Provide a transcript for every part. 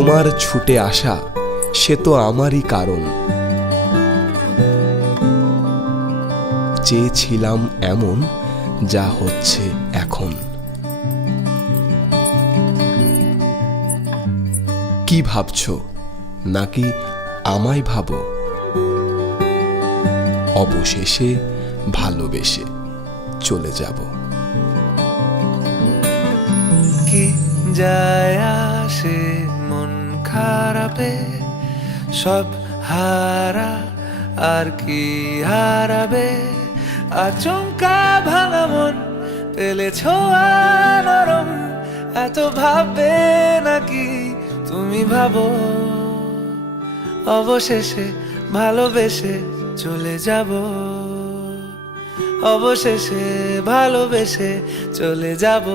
তোমার ছুটে আসা সে তো আমারই কারণ। চেয়েছিলাম এমন, যা হচ্ছে এখন। কি ভাবছো, নাকি আমায় ভাবো? অবশেষে ভালোবেসে চলে যাব। কি যায় আসে মন খারাপে, সব হারা আর কি হারাবে। আচমকা ভাঙা মন পেলে ছোঁয়া নরম, এত ভাববে নাকি তুমি ভাবো? অবশেষে ভালোবেসে চলে যাব, অবশেষে ভালোবেসে চলে যাব।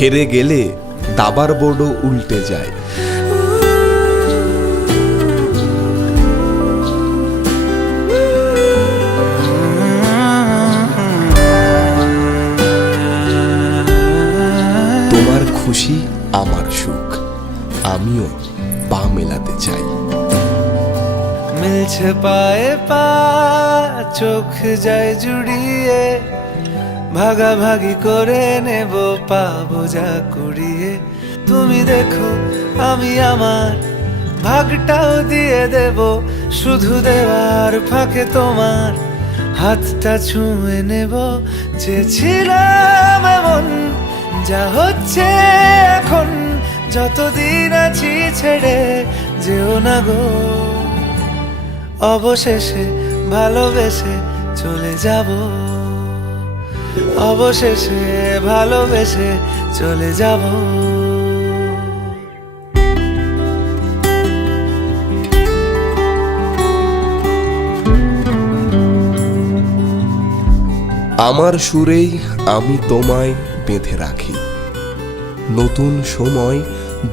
হেরে গেলে দাবার বোর্ডও উল্টে যায়। তোমার খুশি আমার সুখ, আমিও পা মেলাতে চাই। মিলছে পায়ে পা, চোখ যায় জুড়িয়ে, ভাগাভাগি করে নেব পাবো যা কুড়িয়ে। তুমি দেখো আমি আমার ভাগটাও দিয়ে দেব, শুধু দেওয়ার ফাঁকে তোমার হাতটা ছুঁয়ে নেব। চেয়েছিলাম এমন, যা হচ্ছে এখন। যতদিন আছি ছেড়ে যেও না গো, অবশেষে ভালোবেসে চলে যাব, অবশেষে ভালোবেসে চলে যাব। আমার সুরেই আমি তোমায় বেঁধে রাখি। নতুন সময়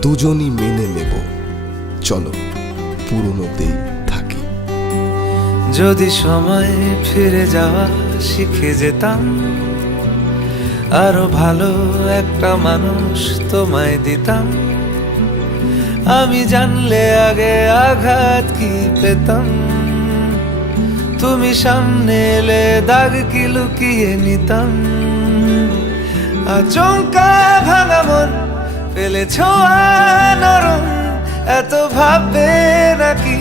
দুজনই মেনে নেব, চলো পুরনোতেই থাকি। যদি সময় ফিরে যাওয়া শিখে যেতাম, আরো ভালো একটা মানুষ তোমায় দিতাম। আমি জানলে আগে আঘাত কি পেতাম, তুমি সামনে এলে দাগ কি লুকিয়ে নিতাম। আচমকা ভাঙা মন পেলে ছোঁয়া নরম, এত ভাববে নাকি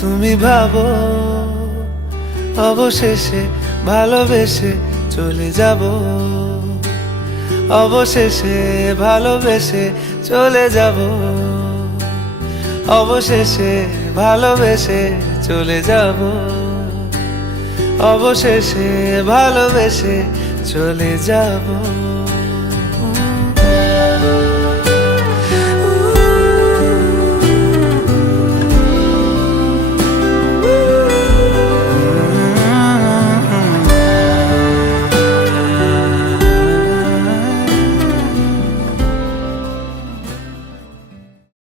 তুমি ভাবো? অবশেষে ভালোবেসে চলে যাব, অবশেষে ভালোবেসে চলে যাব, অবশেষে ভালোবেসে চলে যাব, অবশেষে ভালোবেসে চলে যাব।